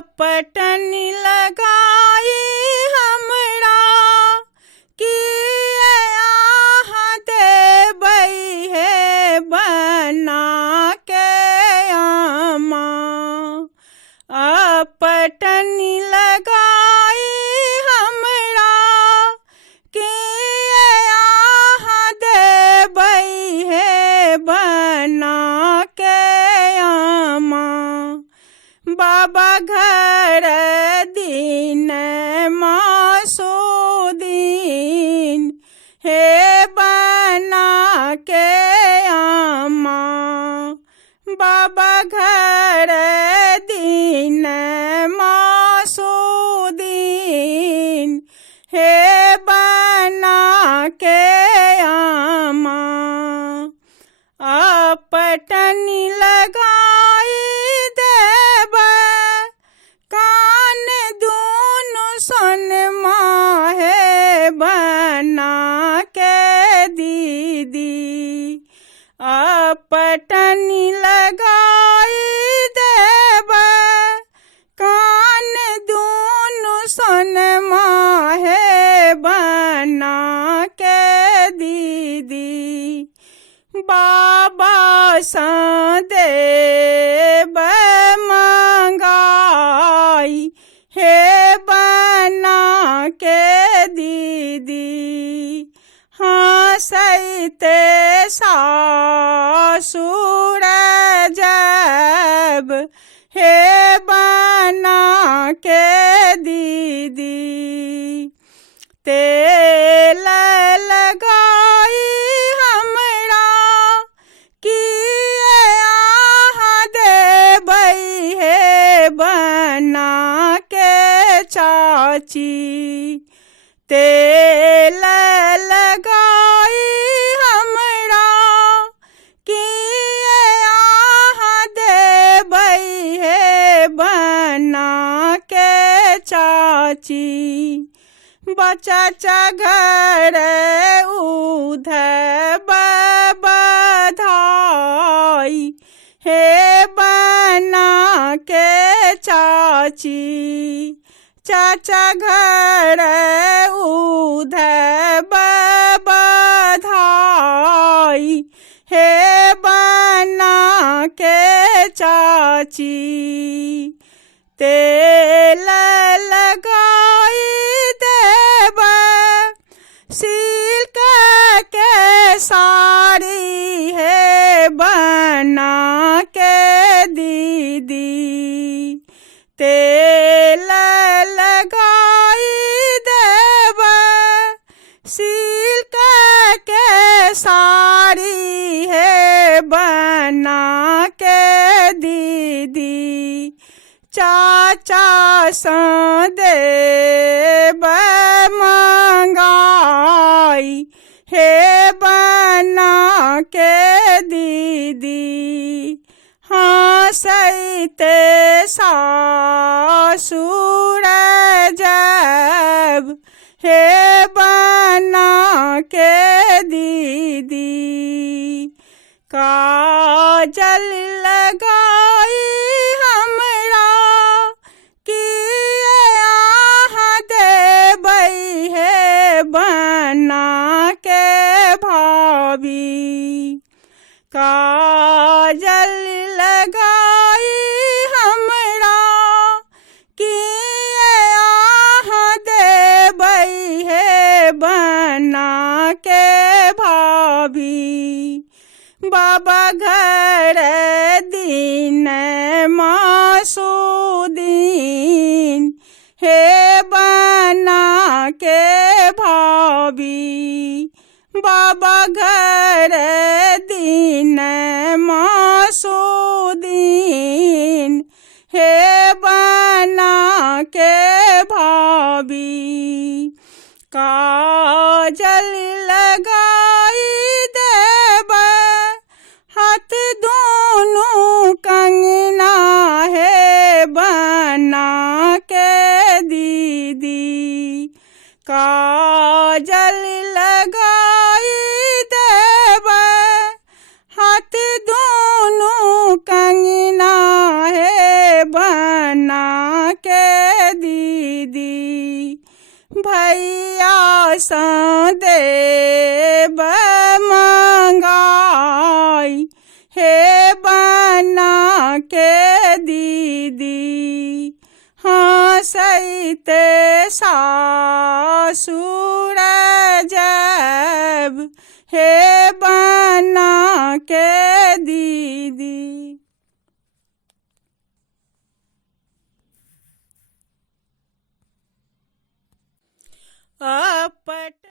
पटन लगाई हमरा कि यहाँ देबै हे बना के आमा। पटन लगाई हमरा कि यहाँ देबै हे बना के आमा। बाबा घर दिन मासो दिन हे बना के आमा। बाबा घर दिन मासो दिन हे बना के आमा। पटन लगाई देब कान दूनु सोनमा हे बना के दीदी। पटन लगाई देब कान दूनु सोनमा हे बना के दीदी। बाबा सा देब मंगाई हे बना के दीदी। हँसैते सासुर जब हे बना के दीदी। तेल लगाई हमरा कि यहाँ देबै हे बना के चाची। तेल लगाई हमरा कि यहाँ देबै हे बना के चाची। बचाचा घर उधर बधाई हे बना के चाची। चाचा घर उधर बधाई हे बना के चाची। तेल लगाई देब सिल्क के साड़ी हे बना के दीदी। तेल लगाई देब सिल्क के साड़ी हे बना के दीदी। चाचा सा देब मंगाई हे बना के दीदी। हँसैते सासुर जब हे बना के दीदी। काजल लगाई हमरा कि यहाँ देबै हे बना के भाभी। काजल लगाई हमरा कि यहाँ देबै हे बना के भाभी। बाबा घर दिन मासो दिन हे बना के भाभी। बाबा घर दिन मासो दिन हे बना के भाभी। काजल लगाई देब हाथ दोनों कंगना हे बना के दीदी। काजल लगाई देब हाथ दोनों कंगना हे बना के दीदी भैया सा देब मंगाई हे बना के दीदी हंसैते सासुर जब हे बना के दीदी।